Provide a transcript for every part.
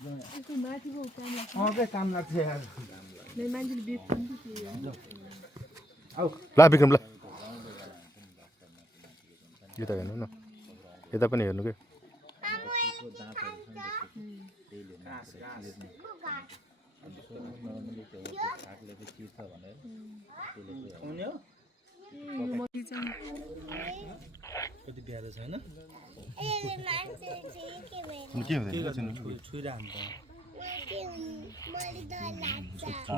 के काम लाग्छ यार ला विक्रम ल यता हेर्नु न यता पनि हेर्नु के कति प्यारो छ हैन के हुँदैन छुइरा हान्छ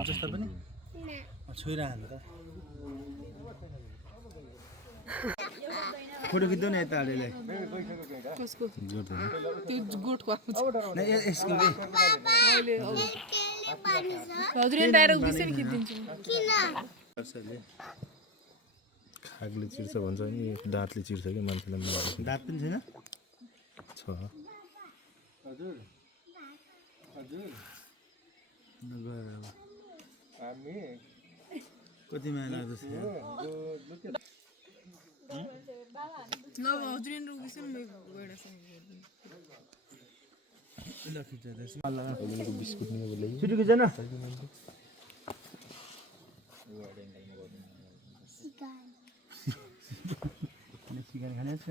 जस्तो पनि छुइरा हान्छ त फोटो खिच्दो न यता अलिलाई कसको त्यो गोठको आउँछ नै यसको अहिले अब हजुरले डाइरेक्ट बिसरी खिचिदिन्छु किन खागले चिर्छ भन्छ नि दाँतले चिर्छ कि मान्छेलाई दाँत पनि छैन छ हजुर हजुर नगर अब हामी कति माया लाग्दछ ल हजुरले रोकिस नि म गएर ल खिच्छ त्यसमा अहिलेको बिस्कुट नि अब ल्याइ छिटो खिच्छ न सिकान खाने छ